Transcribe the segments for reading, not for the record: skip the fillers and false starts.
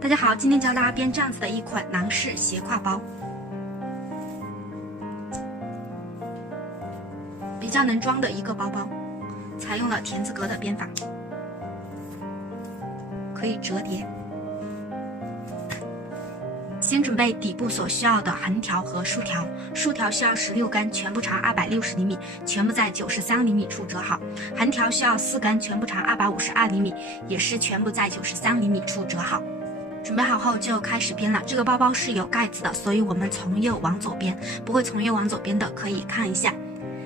大家好，今天教大家编这样子的一款囊式斜挎包，比较能装的一个包包，采用了田字格的编法，可以折叠。先准备底部所需要的横条和竖条，竖条需要16根，全部长260厘米，全部在93厘米处折好；横条需要4根，全部长252厘米，也是全部在93厘米处折好。准备好后就开始编了。这个包包是有盖子的，所以我们从右往左编，不会从右往左编的可以看一下。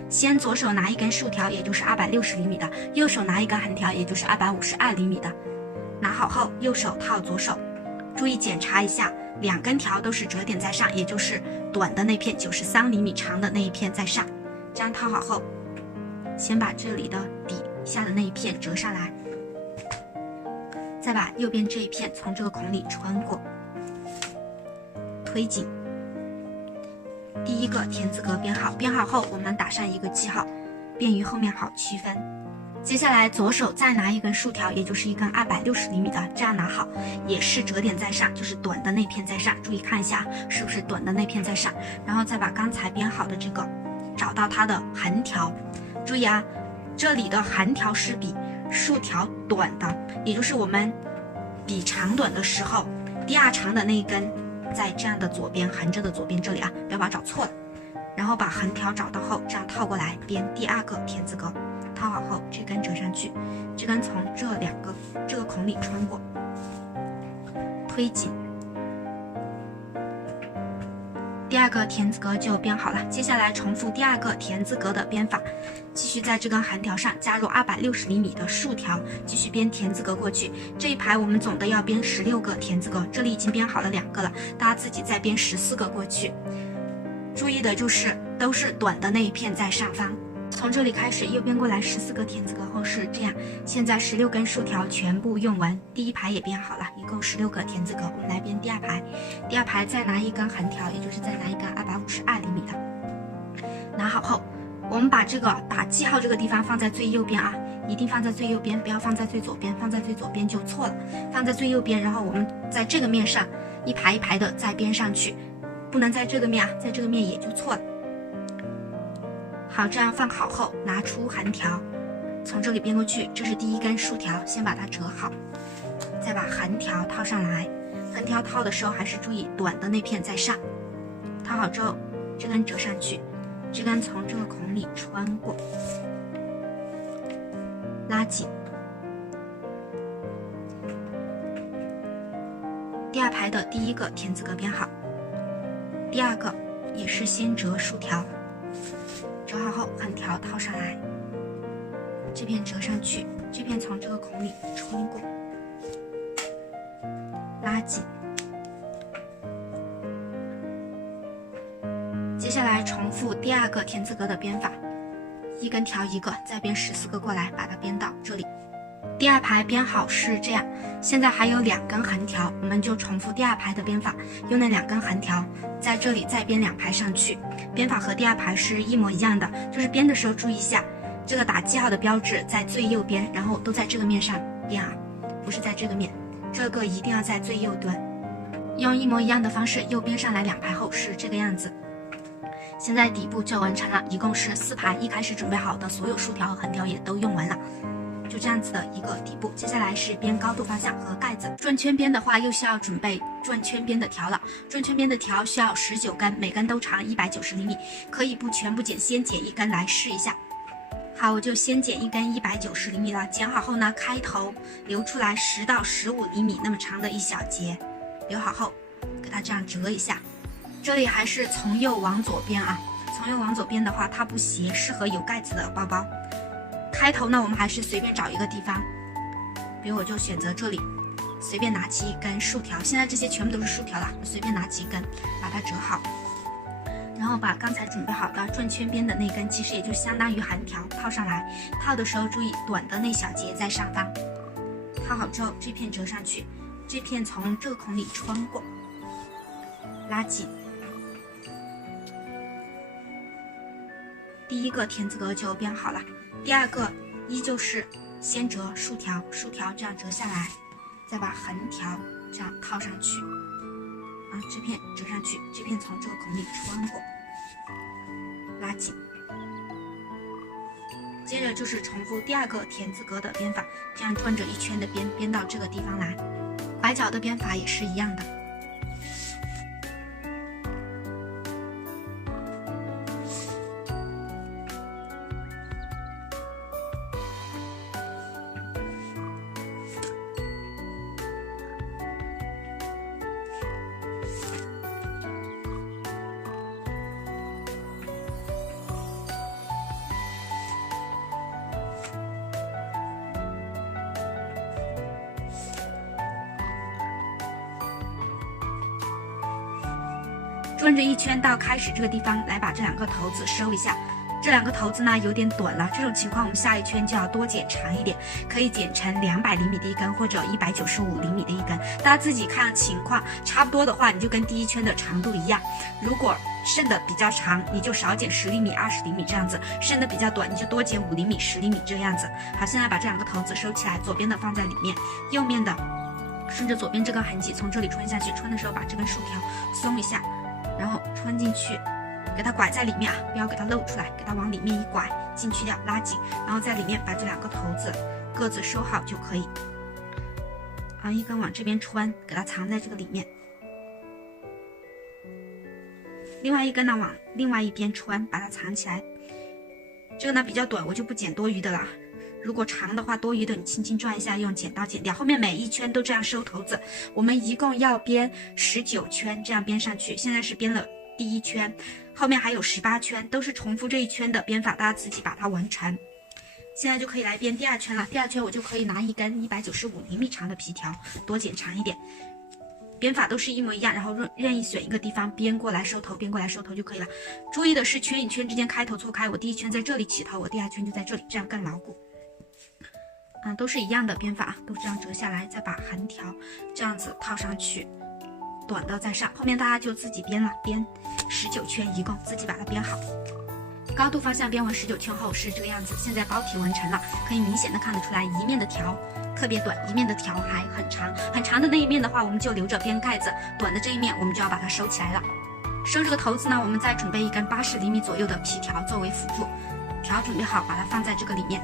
先左手拿一根竖条，也就是260厘米的，右手拿一根横条，也就是252厘米的。拿好后，右手套左手，注意检查一下，2根条都是折点在上，也就是短的那片93厘米，长的那一片在上。这样套好后，先把这里的底下的那一片折上来。再把右边这一片从这个孔里穿过，推紧。第一个田字格编好，编好后我们打上一个记号，便于后面好区分。接下来左手再拿一根竖条，也就是一根260厘米的，这样拿好，也是折点在上，就是短的那片在上，注意看一下是不是短的那片在上。然后再把刚才编好的这个找到它的横条，注意啊，这里的横条是比竖条短的，也就是我们比长短的时候，第二长的那一根在这样的左边，横着的左边这里啊，不要把它找错了。然后把横条找到后，这样套过来编第二个田字格，套好后这根折上去，这根从这个孔里穿过，推紧。第二个田字格就编好了，接下来重复第二个田字格的编法，继续在这根横条上加入260厘米的竖条，继续编田字格过去。这一排我们总的要编16个田字格，这里已经编好了2个了，大家自己再编14个过去。注意的就是都是短的那一片在上方。从这里开始又编过来14个田字格后是这样，现在16根竖条全部用完，第一排也编好了，一共16个田字格。我们来编第二排，第二排再拿一根横条，也就是再拿一根252厘米的。拿好后，我们把这个打记号这个地方放在最右边啊，一定放在最右边，不要放在最左边，放在最左边就错了，放在最右边。然后我们在这个面上一排一排的再编上去，不能在这个面啊，在这个面也就错了。好，这样放好后，拿出横条，从这里编过去，这是第一根竖条，先把它折好，再把横条套上来。横条套的时候还是注意短的那片在上。套好之后，这根折上去，这根从这个孔里穿过，拉紧。第二排的第一个田字格编好，第二个也是先折竖条。折好后，横条套上来，这片折上去，这片从这个孔里穿过，拉紧。接下来重复第二个田字格的编法，一根条一个，再编14个过来，把它编到这里。第二排编好是这样，现在还有2根横条，我们就重复第二排的编法，用那2根横条在这里再编2排上去，编法和第二排是一模一样的，就是编的时候注意一下，这个打记号的标志在最右边，然后都在这个面上编啊，不是在这个面，这个一定要在最右端，用一模一样的方式又编上来2排后是这个样子。现在底部就完成了，一共是4排，一开始准备好的所有竖条和横条也都用完了。就这样子的一个底部，接下来是编高度方向和盖子。转圈边的话，又需要准备转圈边的条了。转圈边的条需要19根，每根都长190厘米，可以不全部剪，先剪1根来试一下。好，我就先剪1根190厘米了。剪好后呢，开头留出来10到15厘米那么长的一小节，留好后给它这样折一下。这里还是从右往左编啊，从右往左编的话，它不斜，适合有盖子的包包。开头呢，我们还是随便找一个地方，比如我就选择这里，随便拿起一根竖条，现在这些全部都是竖条了，随便拿起一根，把它折好，然后把刚才准备好的转圈边的那根，其实也就相当于横条套上来。套的时候注意短的那小节在上方。套好之后，这片折上去，这片从这个孔里穿过，拉紧。第一个田字格就编好了。第二个依旧是先折竖条，竖条这样折下来，再把横条这样套上去，这片折上去，这片从这个孔里穿过，拉紧。接着就是重复第二个田字格的编法，这样转着一圈的编到这个地方来。拐角的编法也是一样的。转着一圈到开始这个地方来，把这两个头子收一下。这两个头子呢有点短了，这种情况我们下一圈就要多剪长一点，可以剪成200厘米的一根或者195厘米的一根，大家自己看情况，差不多的话你就跟第一圈的长度一样。如果剩的比较长，你就少剪10厘米、20厘米这样子；剩的比较短，你就多剪5厘米、10厘米这个样子。好，现在把这两个头子收起来，左边的放在里面，右面的顺着左边这根痕迹从这里穿下去，穿的时候把这根竖条松一下。然后穿进去，给它拐在里面不要给它露出来，给它往里面一拐进去掉，拉紧，然后在里面把这两个头子各自收好就可以。一根往这边穿，给它藏在这个里面，另外一根呢往另外一边穿，把它藏起来。这个呢比较短，我就不剪多余的了。如果长的话，多余的你轻轻转一下，用剪刀剪掉。后面每一圈都这样收头子，我们一共要编19圈，这样编上去。现在是编了第一圈，后面还有18圈，都是重复这一圈的编法，大家自己把它完成。现在就可以来编第二圈了。第二圈我就可以拿一根195厘米长的皮条，多剪长一点。编法都是一模一样，然后任意选一个地方编过来收头，编过来收头就可以了。注意的是圈与圈之间开头错开，我第一圈在这里起头，我第二圈就在这里，这样更牢固。都是一样的编法，都这样折下来，再把横条这样子套上去，短的在上，后面大家就自己编了，编19圈，一共自己把它编好。高度方向编完19圈后是这个样子。现在包体完成了，可以明显的看得出来，一面的条特别短，一面的条还很长，很长的那一面的话，我们就留着编盖子，短的这一面我们就要把它收起来了。收这个头子呢，我们再准备一根80厘米左右的皮条作为辅助，条准备好，把它放在这个里面。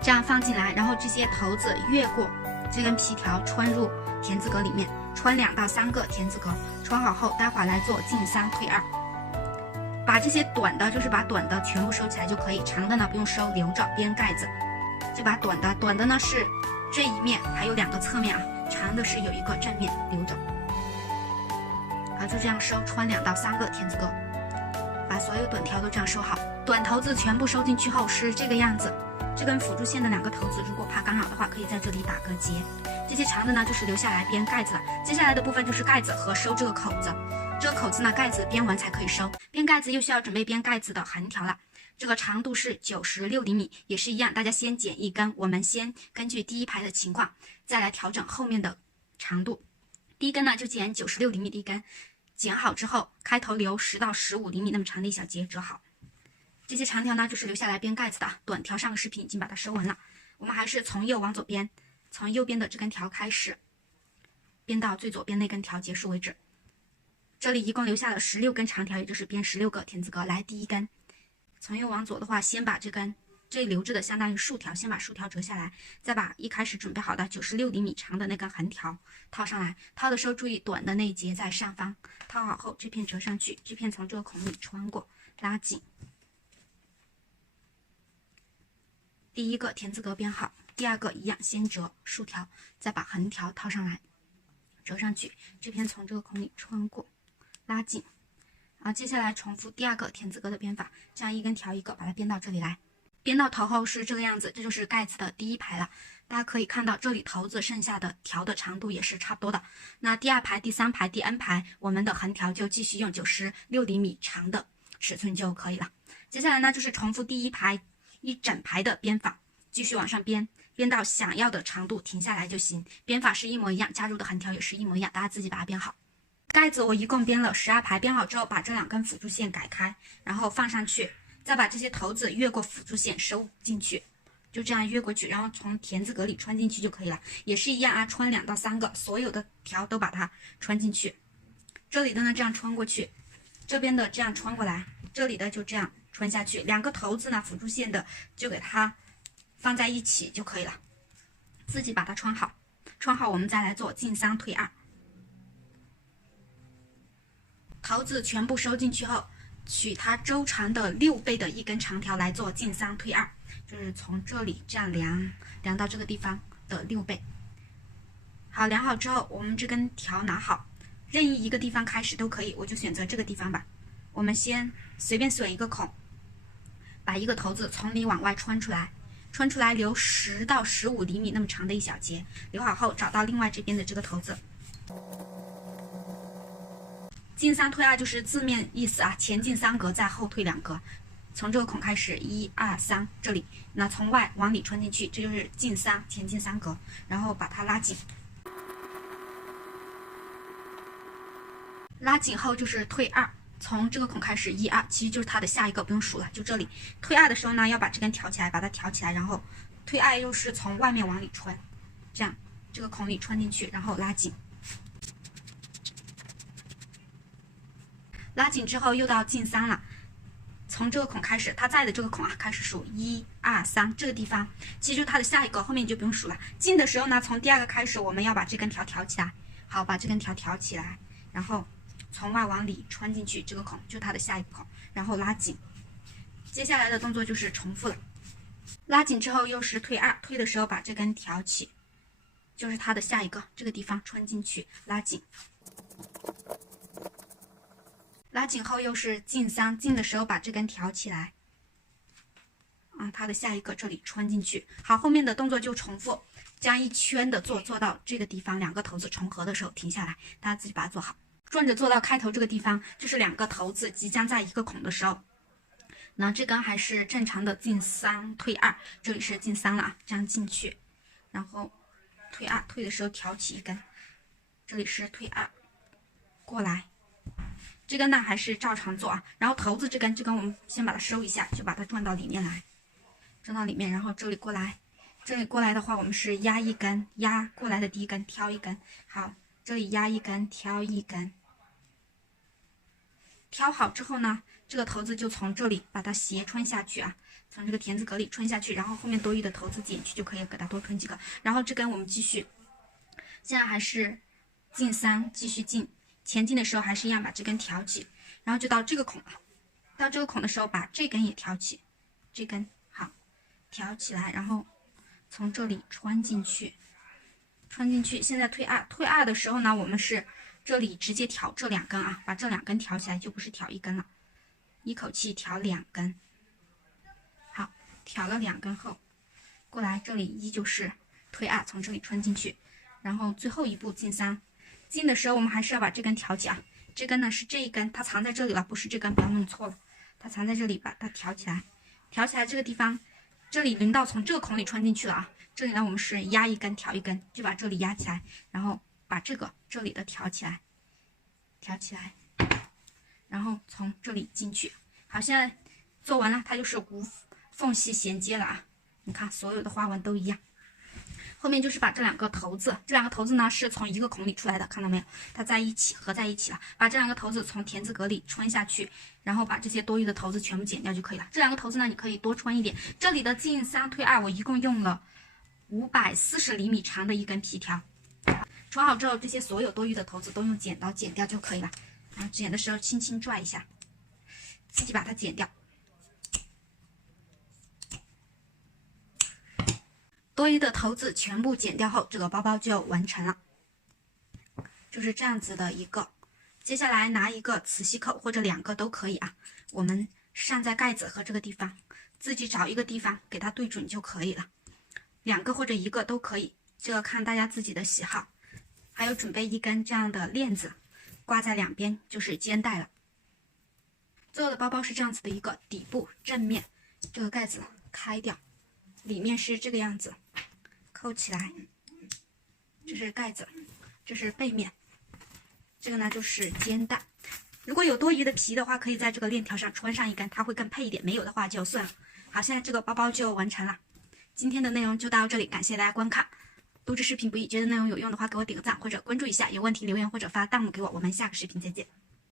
这样放进来，然后这些头子越过这根皮条穿入田字格里面，穿2到3个田字格，穿好后待会儿来做进3退2。把这些短的，就是把短的全部收起来就可以，长的呢不用收，留着编盖子。就把短的呢是这一面还有2个侧面长的是有一个正面留着。就这样收，穿2到3个田字格，把所有短条都这样收好。短头子全部收进去后是这个样子。这根辅助线的2个头子，如果怕刚好的话，可以在这里打个结。这些长的呢，就是留下来编盖子了。接下来的部分就是盖子和收这个口子。这个口子呢，盖子编完才可以收。编盖子又需要准备编盖子的横条了。这个长度是96厘米，也是一样，大家先剪一根。我们先根据第一排的情况，再来调整后面的长度。第一根呢，就剪96厘米的一根，剪好之后，开头留10到15厘米那么长的一小节，折好。这些长条呢，就是留下来编盖子的。短条上个视频已经把它收完了，我们还是从右往左编，从右边的这根条开始，编到最左边那根条结束为止。这里一共留下了16根长条，也就是编16个田字格。来，第一根，从右往左的话，先把这根这里留着的相当于竖条，先把竖条折下来，再把一开始准备好的96厘米长的那根横条套上来。套的时候注意短的那一节在上方，套好后这片折上去，这片从这个孔里穿过，拉紧。第一个田字格编好，第二个一样，先折竖条，再把横条套上来，折上去，这片从这个孔里穿过，拉紧。接下来重复第二个田字格的编法，这样一根条一个，把它编到这里来。编到头后是这个样子，这就是盖子的第一排了。大家可以看到这里头子剩下的条的长度也是差不多的。那第2排、第3排、第 N 排，我们的横条就继续用96厘米长的尺寸就可以了。接下来呢，就是重复第一排一整排的编法，继续往上编，编到想要的长度停下来就行。编法是一模一样，加入的横条也是一模一样，大家自己把它编好。盖子我一共编了12排，编好之后把这2根辅助线改开，然后放上去，再把这些头子越过辅助线收进去，就这样约过去，然后从田字格里穿进去就可以了。也是一样啊，穿2到3个，所有的条都把它穿进去。这里的呢这样穿过去，这边的这样穿过来，这里的就这样穿下去。2个头子呢辅助线的就给它放在一起就可以了，自己把它穿好。穿好我们再来做进3退2。头子全部收进去后，取它周长的6倍的一根长条来做进3退2，就是从这里这样量到这个地方的6倍。好，量好之后，我们这根条拿好，任意一个地方开始都可以，我就选择这个地方吧。我们先随便选一个孔，把一个头子从里往外穿出来，留10到15厘米那么长的一小节。留好后，找到另外这边的这个头子。进3退2就是字面意思啊，前进3格，再后退2格。从这个孔开始，1、2、3，这里，那从外往里穿进去，这就是进3，前进3格，然后把它拉紧。拉紧后就是退2，从这个孔开始，1、2，其实就是它的下一个，不用数了，就这里。退2的时候呢，要把这根挑起来，把它挑起来，然后退2又是从外面往里穿，这样这个孔里穿进去，然后拉紧。拉紧之后又到进3了，从这个孔开始，它在的这个孔啊开始数1、2、3，这个地方其实就是它的下一个，后面你就不用数了。进的时候呢，从第2个开始，我们要把这根条挑起来。好，把这根条挑起来，然后从外往里穿进去，这个孔就是它的下一个孔，然后拉紧。接下来的动作就是重复了。拉紧之后又是退2，退的时候把这根挑起，就是它的下一个，这个地方穿进去，拉紧。拉紧后又是进3，进的时候把这根挑起来，它的下一个这里穿进去。好，后面的动作就重复，将一圈的做到这个地方，2个头子重合的时候停下来，大家自己把它做好。转着做到开头这个地方，就是2个头子即将在一个孔的时候，那这根还是正常的进3退2，这里是进3了啊，这样进去，然后退2，退的时候挑起一根，这里是退2，过来。这根呢还是照常做啊，然后头子这根我们先把它收一下，就把它转到里面来，转到里面，然后这里过来，这里过来的话，我们是压一根，压过来的第一根，挑一根。好，这里压一根，挑一根。挑好之后呢，这个头子就从这里把它斜穿下去啊，从这个田字格里穿下去，然后后面多余的头子剪去就可以，给它多穿几个。然后这根我们继续，现在还是进3，继续进。前进的时候还是一样把这根挑起，然后就到这个孔了。到这个孔的时候把这根也挑起，这根好挑起来，然后从这里穿进去，穿进去。现在退2，退2的时候呢，我们是这里直接挑这2根啊，把这2根挑起来，就不是挑一根了，一口气挑2根。好，挑了2根后，过来这里依旧是退2，从这里穿进去，然后最后一步进3。进的时候我们还是要把这根挑起啊，这根呢是这一根，它藏在这里了，不是这根，不要弄错了，它藏在这里，把它挑起来。挑起来这个地方，这里轮到从这个孔里穿进去了啊，这里呢我们是压一根挑一根，就把这里压起来，然后把这里的挑起来，然后从这里进去。好，现在做完了，它就是无缝隙衔接了啊，你看所有的花纹都一样。后面就是把这2个头子，这2个头子呢是从一个孔里出来的，看到没有？它在一起合在一起了。把这2个头子从田字格里穿下去，然后把这些多余的头子全部剪掉就可以了。这2个头子呢，你可以多穿一点。这里的进3退2，我一共用了540厘米长的一根皮条。穿好之后，这些所有多余的头子都用剪刀剪掉就可以了。然后剪的时候轻轻拽一下，自己把它剪掉。多余的头子全部剪掉后，这个包包就完成了，就是这样子的一个。接下来拿一个磁吸扣或者2个都可以啊，我们上在盖子和这个地方，自己找一个地方给它对准就可以了，2个或者1个都可以，这个看大家自己的喜好。还有准备一根这样的链子，挂在2边就是肩带了。最后的包包是这样子的一个，底部正面这个盖子开掉，里面是这个样子，扣起来，这是盖子，这是背面，这个呢就是肩带。如果有多余的皮的话，可以在这个链条上穿上一根，它会更配一点，没有的话就算了。好，现在这个包包就完成了，今天的内容就到这里，感谢大家观看。录制视频不易，觉得内容有用的话，给我点个赞或者关注一下。有问题留言或者发弹幕给我，我们下个视频再见。